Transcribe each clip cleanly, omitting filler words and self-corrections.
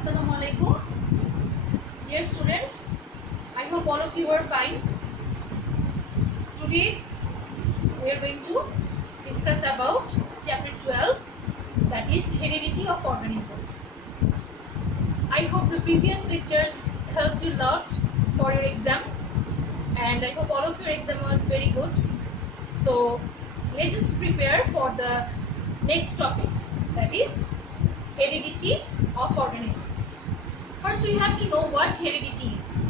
Assalamu alaikum. Dear students, I hope all of you are fine. Today we are going to discuss about chapter 12, that is heredity of organisms. I hope the previous lectures helped you a lot for your exam, and I hope all of your exam was very good. So let us prepare for the next topics, that is heredity of organisms. First we have to know what heredity is.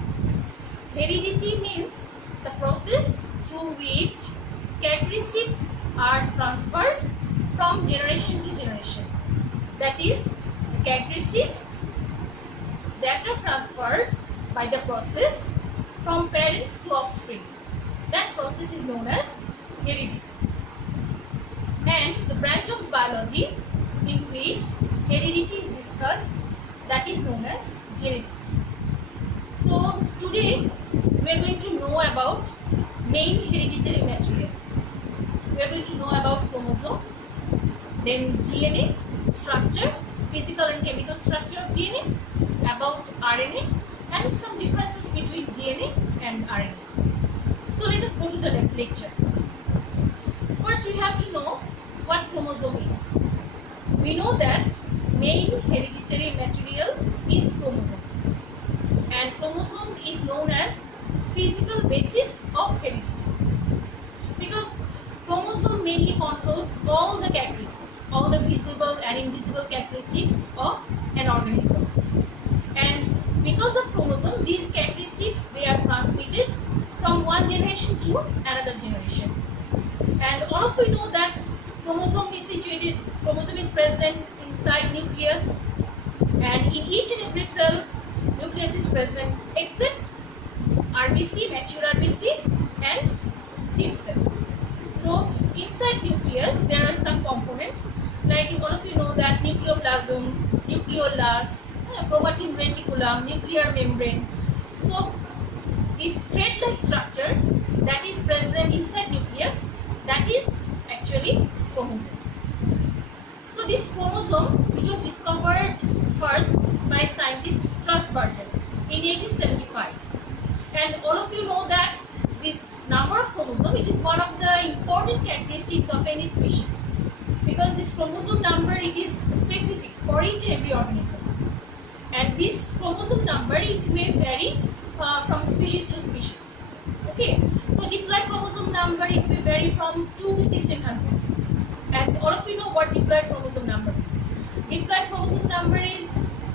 Heredity means the process through which characteristics are transferred from generation to generation. That is, the characteristics that are transferred by the process from parents to offspring. That process is known as heredity. And the branch of biology in which heredity is discussed, that is known as genetics. So today we are going to know about main hereditary material. We are going to know about chromosome, then DNA structure, physical and chemical structure of DNA, about RNA, and some differences between DNA and RNA. So let us go to the lecture. First we have to know what chromosome is. We know that main hereditary material is chromosome, and chromosome is known as physical basis of heredity, because chromosome mainly controls all the characteristics, all the visible and invisible characteristics of an organism. And because of chromosome, these characteristics, they are transmitted from one generation to another generation. And all of you know that chromosome is present inside nucleus, and in each and every cell nucleus is present except RBC, mature RBC, and seed cell. So inside nucleus there are some components, like all of you know that nucleoplasm, nucleolus, chromatin reticulum, nuclear membrane. So this thread-like structure that is present inside nucleus, that is actually chromosome. So this chromosome, it was discovered first by scientist Strasburger in 1875, and all of you know that this number of chromosome, it is one of the important characteristics of any species, because this chromosome number, it is specific for each and every organism, and this chromosome number, it may vary from species to species. Okay, so diploid chromosome number, it may vary from 2 to 1600. And all of you know what diploid chromosome number is. Diploid chromosome number is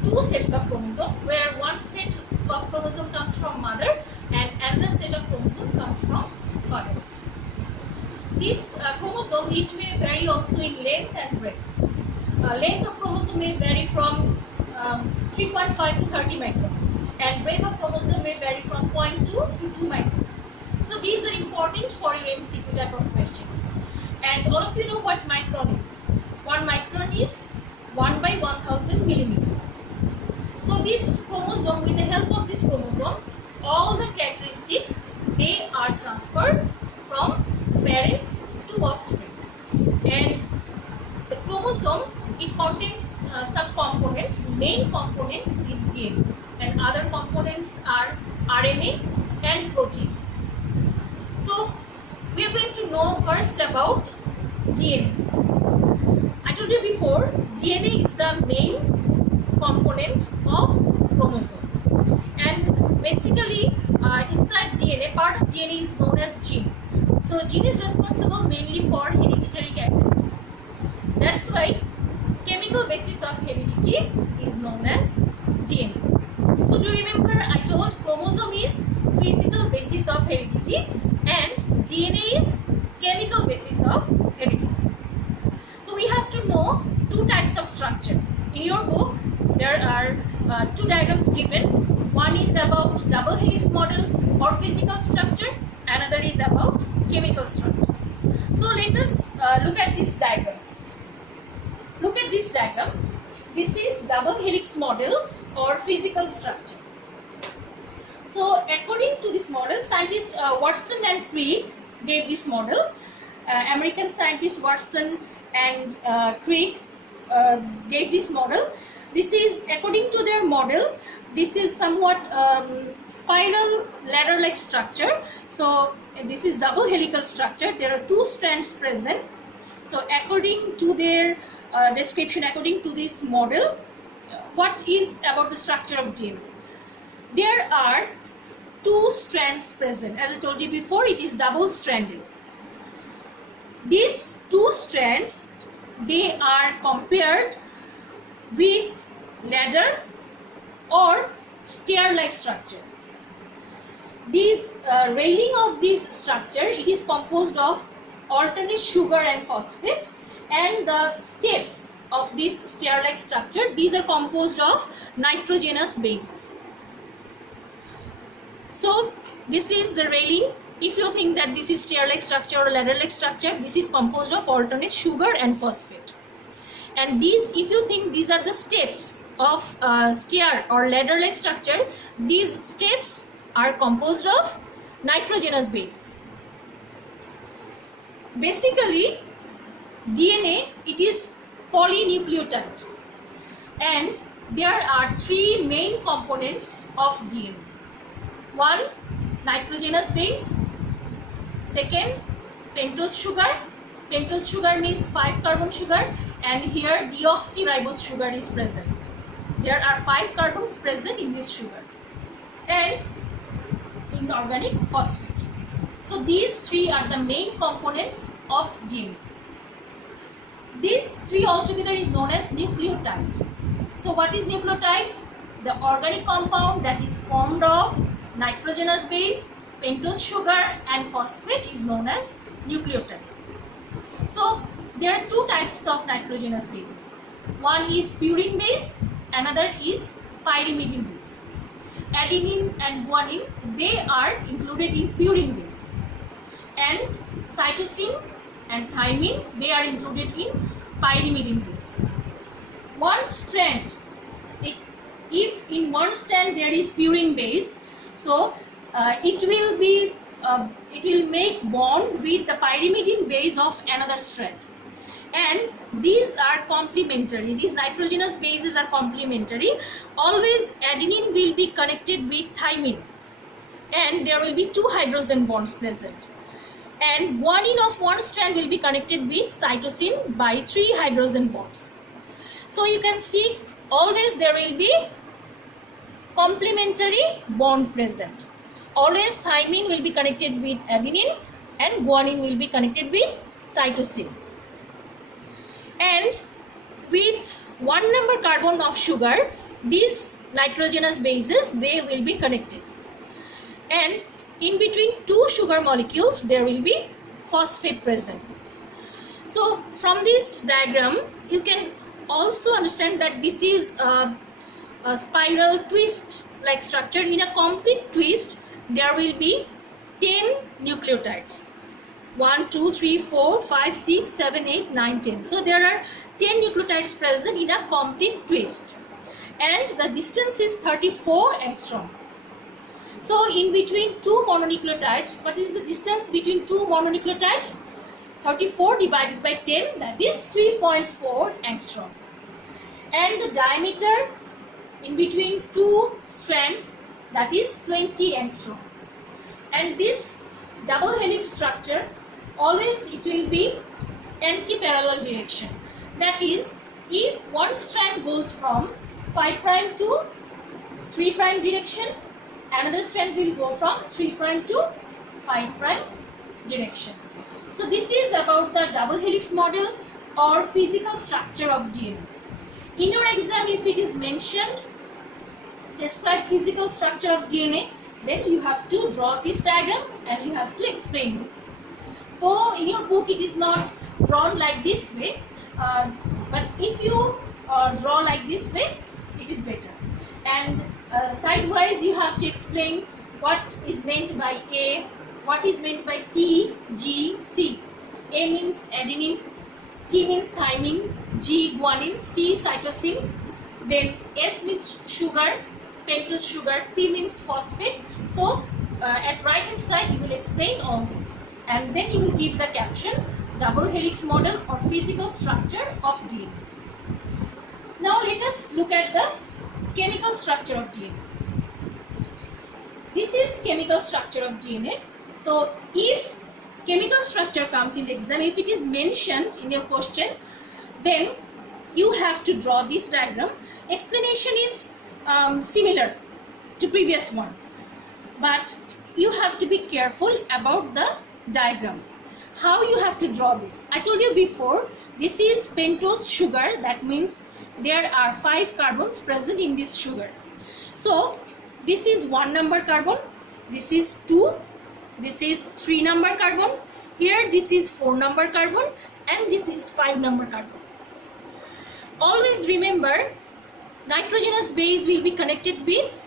2 sets of chromosome, where one set of chromosome comes from mother and another set of chromosome comes from father. This chromosome, it may vary also in length and breadth. Length of chromosome may vary from 3.5 to 30 micron, and breadth of chromosome may vary from 0.2 to 2 micron. So these are important for your MCQ type of question. And all of you know what micron is. 1 micron is 1 by 1000 millimeter. So this chromosome, with the help of this chromosome, all the characteristics, they are transferred from parents to offspring. And the chromosome, it contains some components. Main component is DNA, and other components are RNA and protein. So we are going to know first about DNA. I told you before, DNA is the main component of chromosome, and basically inside DNA, part of DNA is known as gene. So gene is responsible mainly for hereditary characteristics. That's why chemical basis of heredity is known as DNA. So do you remember I told chromosome is physical basis of heredity and DNA is chemical basis of heredity. So we have to know 2 types of structure. In your book there are 2 diagrams given. One is about double helix model or physical structure, another is about chemical structure. So let us look at these diagrams. Look at this diagram. This is double helix model or physical structure. So according to this model, scientists Watson and Crick gave this model. American scientists Watson and Crick gave this model. This is according to their model. This is somewhat spiral ladder-like structure. So this is double helical structure. There are two strands present. So according to their description, according to this model, what is about the structure of DNA? There are two strands present. As I told you before, it is double stranded. These two strands, they are compared with ladder or stair-like structure. This railing of this structure, it is composed of alternate sugar and phosphate, and the steps of this stair-like structure, these are composed of nitrogenous bases. So this is the railing. If you think that this is stair-like structure or ladder-like structure, this is composed of alternate sugar and phosphate. And these, if you think these are the steps of stair or ladder-like structure, these steps are composed of nitrogenous bases. Basically, DNA, it is polynucleotide, and there are three main components of DNA. One, nitrogenous base. Second, pentose sugar. Pentose sugar means 5 carbon sugar, and here deoxyribose sugar is present. There are 5 carbons present in this sugar, and inorganic phosphate. So these three are the main components of DNA. These three altogether is known as nucleotide. So what is nucleotide? The organic compound that is formed of nitrogenous base, pentose sugar and phosphate is known as nucleotide. So there are two types of nitrogenous bases. One is purine base, another is pyrimidine base. Adenine and guanine, they are included in purine base, and cytosine and thymine, they are included in pyrimidine base. One strand, if in one strand there is purine base, so it will make bond with the pyrimidine base of another strand, and these are complementary. These nitrogenous bases are complementary. Always adenine will be connected with thymine, and there will be 2 hydrogen bonds present, and guanine of one strand will be connected with cytosine by 3 hydrogen bonds. So you can see always there will be complementary bond present. Always thymine will be connected with adenine and guanine will be connected with cytosine. And with 1 number carbon of sugar, these nitrogenous bases, they will be connected. And in between 2 sugar molecules, there will be phosphate present. So from this diagram, you can also understand that this is a spiral twist like structure. In a complete twist, there will be 10 nucleotides. 1, 2, 3, 4, 5, 6, 7, 8, 9, 10. So there are 10 nucleotides present in a complete twist, and the distance is 34 angstrom. So in between 2 mononucleotides, what is the distance between 2 mononucleotides? 34 divided by 10, that is 3.4 angstrom. And the diameter in between 2 strands, that is 20 angstrom. And this double helix structure, always it will be anti-parallel direction. That is, if one strand goes from 5 prime to 3 prime direction, another strand will go from 3 prime to 5 prime direction. So this is about the double helix model or physical structure of DNA. In your exam, if it is mentioned, describe physical structure of DNA, then you have to draw this diagram and you have to explain this. Though in your book it is not drawn like this way, but if you draw like this way, it is better. And sidewise you have to explain what is meant by A, what is meant by T, G, C. A means adenine, T means thymine, G guanine, C cytosine, then S means sugar, pentose sugar, P means phosphate. So at right hand side you will explain all this, and then you will give the caption double helix model or physical structure of DNA. Now let us us look at the chemical structure of DNA. This is chemical structure of DNA. So if chemical structure comes in the exam, if it is mentioned in your question, then you have to draw this diagram. Explanation is similar to previous one, but you have to be careful about the diagram. How you have to draw this? I told you before, this is pentose sugar. That means there are 5 carbons present in this sugar. So this is 1 number carbon, this is 2, this is 3 number carbon, here this is 4 number carbon, and this is 5 number carbon. Always remember, nitrogenous base will be connected with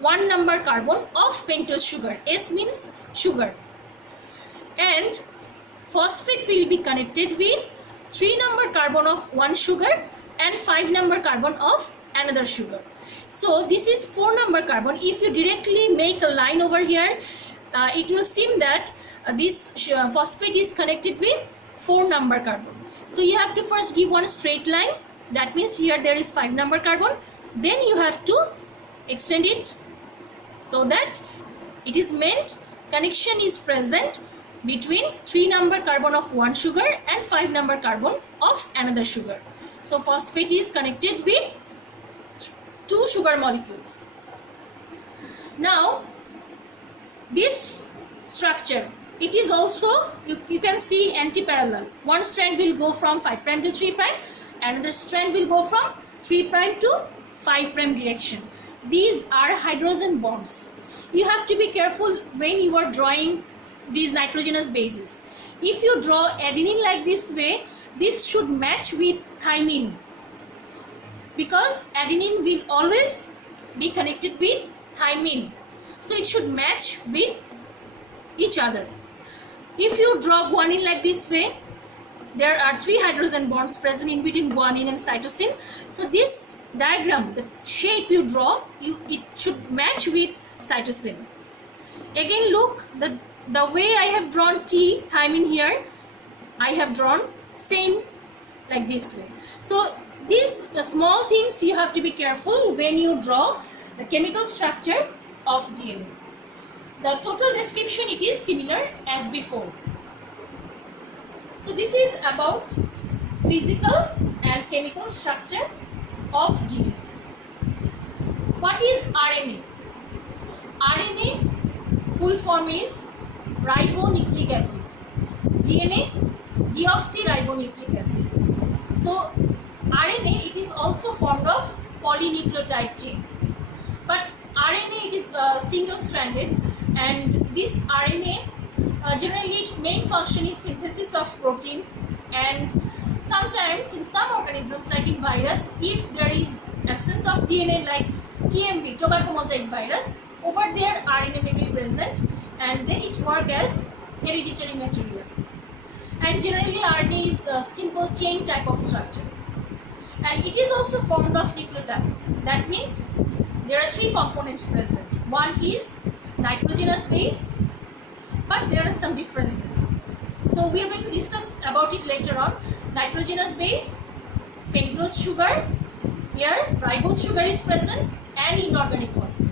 1 number carbon of pentose sugar. S means sugar. And phosphate will be connected with 3 number carbon of one sugar and 5 number carbon of another sugar. So this is 4 number carbon. If you directly make a line over here, it will seem that this phosphate is connected with 4 number carbon. So you have to first give one straight line. That means here there is 5 number carbon. Then you have to extend it so that it is meant connection is present between 3 number carbon of one sugar and 5 number carbon of another sugar. So phosphate is connected with 2 sugar molecules. Now this structure, it is also, you can see anti-parallel. One strand will go from 5 prime to 3 prime, another strand will go from 3 prime to 5 prime direction. These are hydrogen bonds. You have to be careful when you are drawing these nitrogenous bases. If you draw adenine like this way, this should match with thymine, because adenine will always be connected with thymine. So it should match with each other. If you draw guanine like this way, there are 3 hydrogen bonds present in between guanine and cytosine. So this diagram, the shape you draw, it should match with cytosine. Again, look, the way I have drawn T, thymine here, I have drawn same like this way. So these small things you have to be careful when you draw the chemical structure of DNA. The total description, it is similar as before. So this is about physical and chemical structure of DNA. What is RNA? RNA full form is ribonucleic acid. DNA, deoxyribonucleic acid. So RNA, it is also formed of polynucleotide chain. But RNA, it is single stranded, and this RNA generally its main function is synthesis of protein, and sometimes in some organisms like in virus, if there is absence of DNA like TMV, tobacco mosaic virus, over there RNA may be present, and then it works as hereditary material. And generally RNA is a simple chain type of structure, and it is also formed of nucleotide. That means there are 3 components present. One is nitrogenous base, but there are some differences. So we are going to discuss about it later on. Nitrogenous base, pentose sugar, here ribose sugar is present, and inorganic phosphate.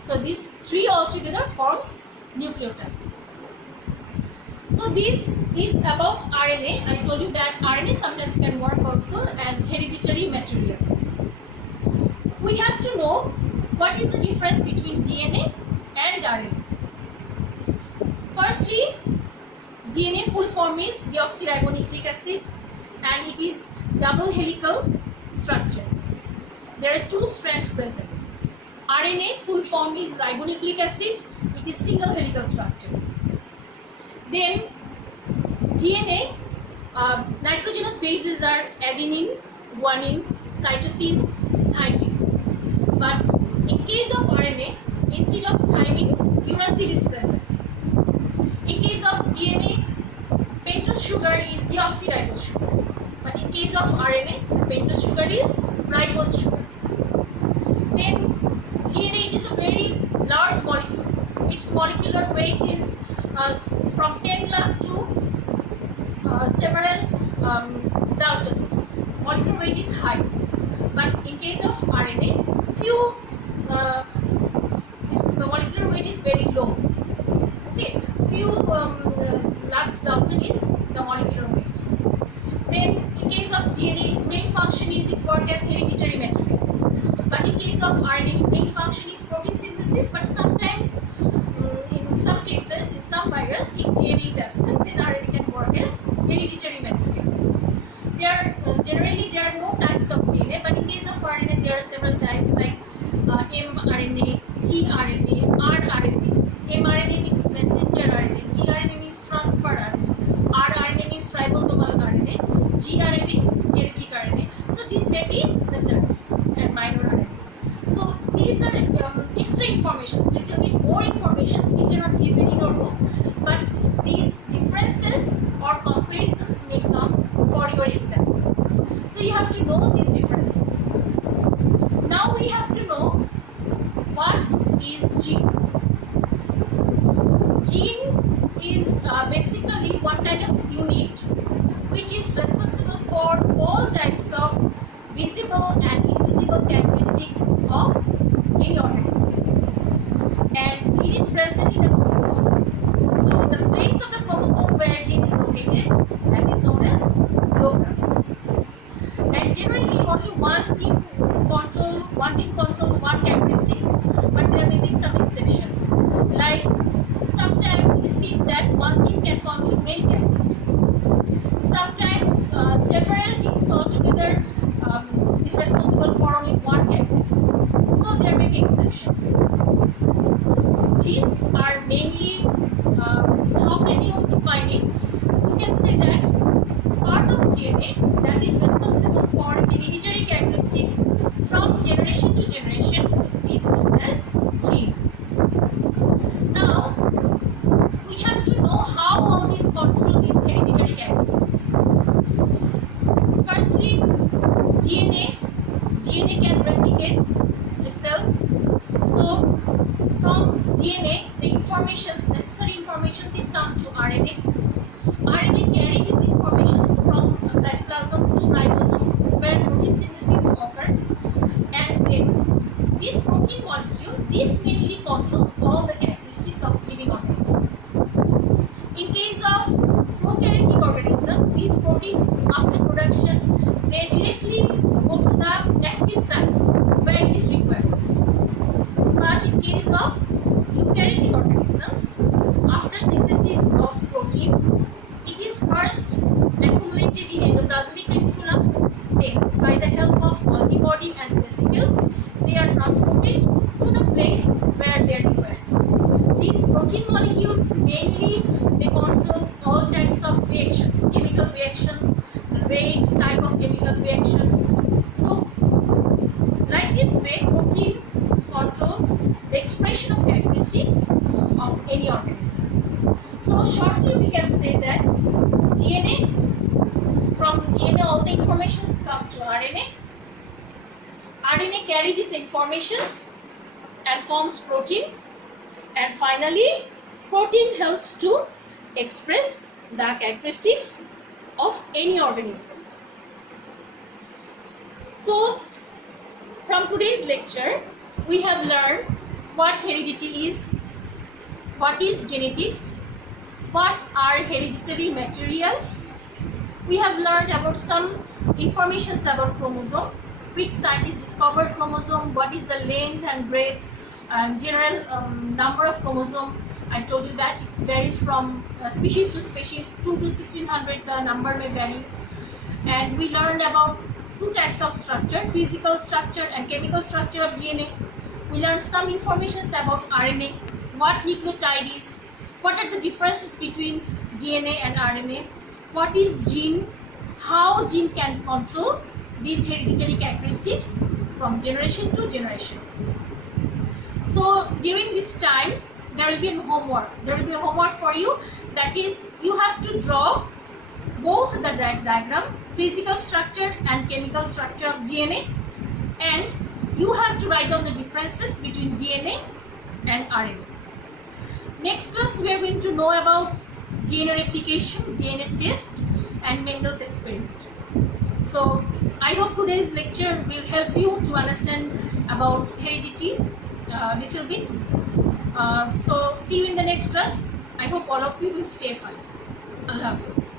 So these 3 altogether forms nucleotide. So this is about RNA. I told you that RNA sometimes can work also as hereditary material. We have to know what is the difference between DNA and RNA. Firstly, DNA full form is deoxyribonucleic acid, and it is double helical structure. There are 2 strands present. RNA full form is ribonucleic acid, it is single helical structure. Then DNA, nitrogenous bases are adenine, guanine, cytosine, thymine. But in case of RNA, instead of thymine, uracil is present. In case of DNA, pentose sugar is deoxyribose sugar. But in case of RNA, pentose sugar is ribose sugar. Then DNA, it is a very large molecule. Its molecular weight is from 10 lakh to several daltons. Molecular weight is high. but in case of RNA, few its molecular weight is very low. Okay, few lakh Dalton is the molecular weight. Then in case of DNA, its main function is it works as hereditary material. But in case of RNA, its main function is protein synthesis. But sometimes, in some cases, in some virus, if DNA is absent, then RNA can work as hereditary material. Generally there are no types of DNA, but in case of RNA, there are several types like mRNA, tRNA, rRNA. mRNA means messenger RNA, tRNA means transfer RNA, rRNA means ribosomal RNA, gRNA, genetic RNA. So these may be the types and minor RNA. So these are extra informations, little bit more informations which are not given in your book, but these differences or comparisons may come for your exam. So you have to know these differences. Now we have to know what is gene. Gene is basically one kind of unit which is responsible for all types of visible and invisible characteristics of any organism. And gene is present in the chromosome. So the place of the chromosome where a gene is located, that is known as locus. And generally only one gene control one characteristics, but there may be some exceptions. Like sometimes it is seen that one gene can control many characteristics. Sometimes several genes altogether is responsible for only one characteristics. So there may be exceptions. Genes are mainly, how can you define it? You can say that part of DNA that is responsible for hereditary characteristics from generation to generation is known as gene. Now we have to know how all these control these hereditary characteristics. Firstly, DNA can replicate itself. So from DNA, the necessary informations it come to RNA. RNA carry these informations from cytoplasm to ribosome where protein synthesis occurs, and then this protein molecule, this mainly controls all the characteristics of living organism. In case of prokaryotic organism, these proteins after production, they directly go to the active sites where it is required. But in case of eukaryotic organisms, after synthesis of protein, it is first accumulated in endoplasmic reticulum. Then, by the help of multibody and vesicles, they are transported to the place where they are required. These protein molecules mainly they control all types of reactions, chemical reactions, the rate, type of chemical reaction. So, like this way, protein controls the expression of characteristics of any organism. So shortly we can say that from DNA all the informations come to RNA. RNA carry these informations and forms protein, and finally protein helps to express the characteristics of any organism. So from today's lecture we have learned what heredity is, what is genetics, what are hereditary materials. We have learned about some information about chromosome, which scientists discovered chromosome, what is the length and breadth, general number of chromosome. I told you that it varies from species to species, 2 to 1600 the number may vary. And we learned about two types of structure, physical structure and chemical structure of DNA. We learned some information about RNA, what nucleotide is, what are the differences between DNA and RNA, what is gene, how gene can control these hereditary characteristics from generation to generation. So during this time there will be a homework. There will be a homework for you, that is you have to draw both the diagram, physical structure and chemical structure of DNA, and you have to write down the differences between DNA and RNA. Next class we are going to know about DNA replication, DNA test and Mendel's experiment. So I hope today's lecture will help you to understand about heredity a little bit. So see you in the next class. I hope all of you will stay fine. Allah Hafiz.